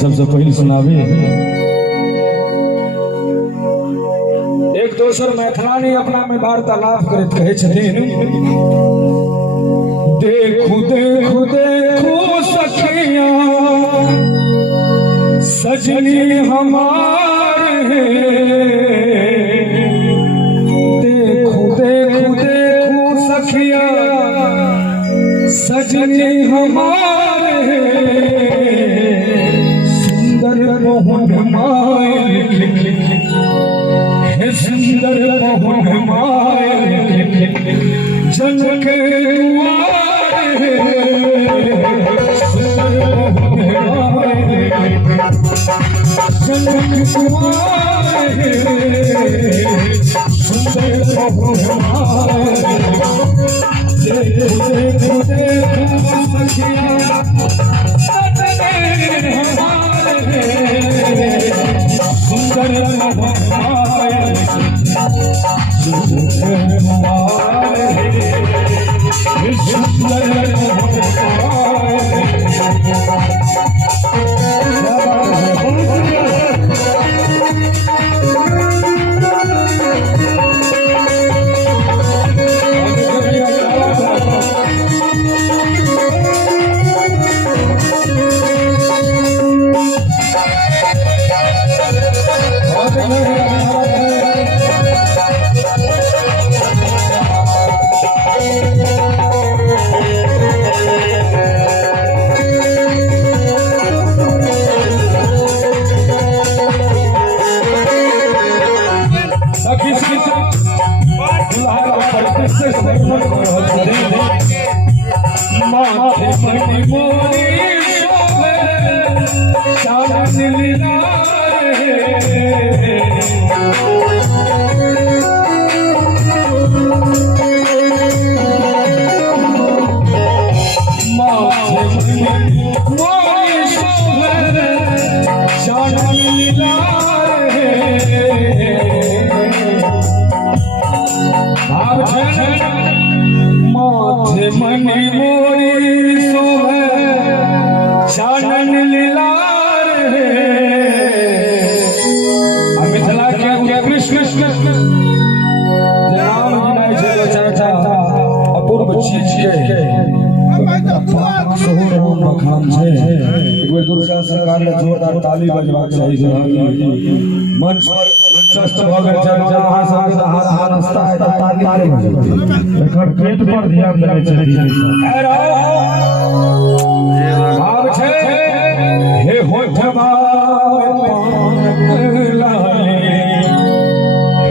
सबसे पहले सुनावे एक दोसर मैथिलानी अपना में वार्तालाप करत कहे छथिन देखू देखू देखू सखिया सजनी हमारे देखू देखू देखू सखिया सजनी हमारे सुंदर मोहन माए सुंदर मोहन माए जन के सुंदर मणि मोरी सोहे चानन लीला मिथिला के कृष्ण चर्चा अपूर्व चीज के दुर्गा सरकार ने जोरदार ताली बजवा मंच पर पेट पर ध्यान देने चाहिए हे होठवा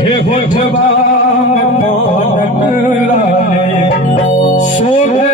हे होठवा सोहे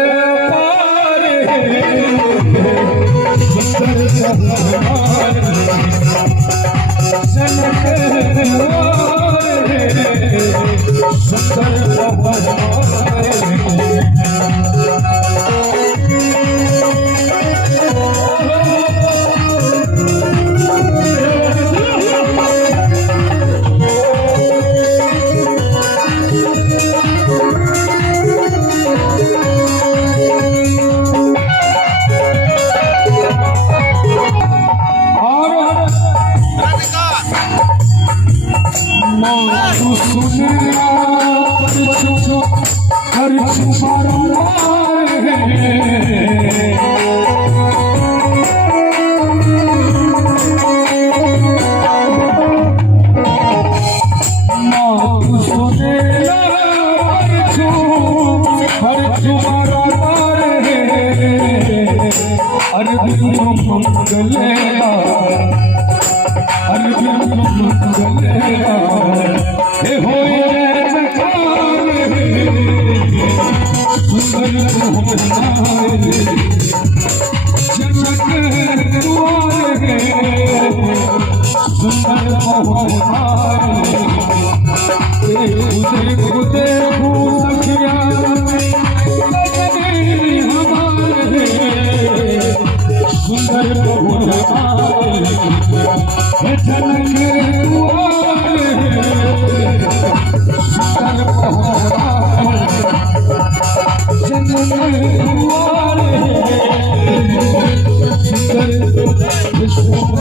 सुख